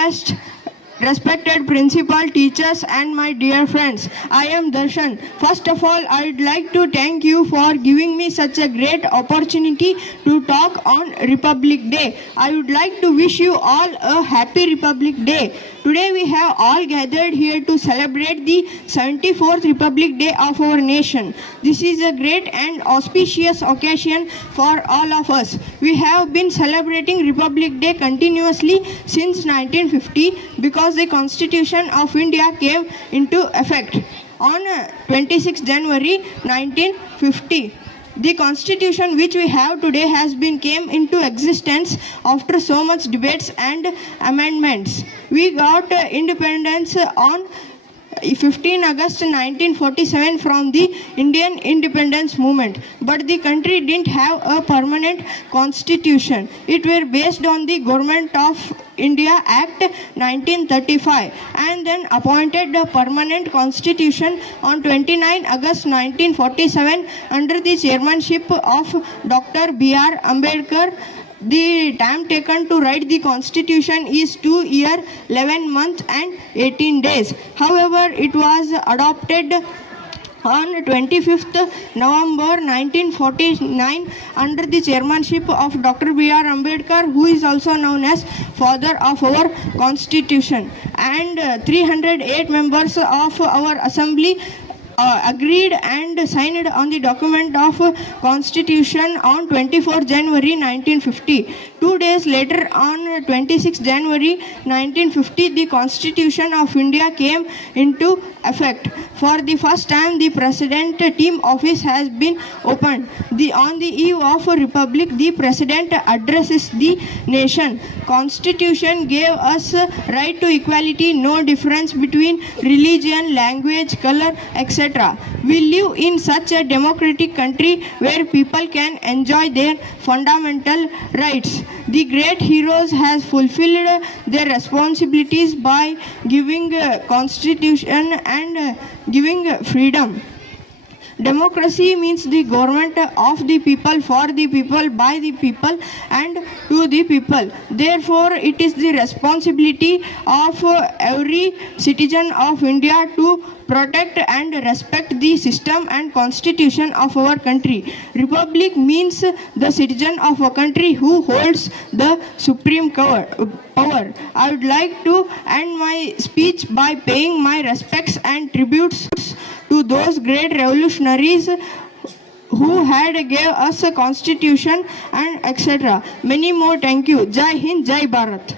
guests, respected principal, teachers and my dear friends. I am Darshan. First of all, I would like to thank you for giving me such a great opportunity to talk on Republic Day. I would like to wish you all a happy Republic Day. Today we have all gathered here to celebrate the 74th Republic Day of our nation. This is a great and auspicious occasion for all of us. We have been celebrating Republic Day continuously since 1950 because the Constitution of India came into effect on 26 January 1950. The constitution which we have today has been came into existence after so much debates and amendments. We got independence on 15 August 1947 from the Indian independence movement, but the country didn't have a permanent constitution. It were based on the Government of India Act 1935 and then appointed a permanent constitution on 29 August 1947 under the chairmanship of Dr. B.R. Ambedkar. The time taken to write the constitution is 2 years, 11 months and 18 days. However, it was adopted on 25th November 1949 under the chairmanship of Dr. B.R. Ambedkar, who is also known as father of our constitution, and 308 members of our assembly agreed and signed on the document of Constitution on 24 January 1950. 2 days later, on 26 January 1950, the Constitution of India came into effect. For the first time, the President team office has been opened. On the eve of a republic, the President addresses the nation. Constitution gave us right to equality, no difference between religion, language, color, etc. We live in such a democratic country where people can enjoy their fundamental rights. The great heroes has fulfilled their responsibilities by giving constitution and giving freedom. Democracy means the government of the people, for the people, by the people and to the people. Therefore, it is the responsibility of every citizen of India to protect and respect the system and constitution of our country. Republic means the citizen of a country who holds the supreme power. I would like to end my speech by paying my respects and tributes to those great revolutionaries who had gave us a constitution and etc. Many more. Thank you. Jai Hind, Jai Bharat.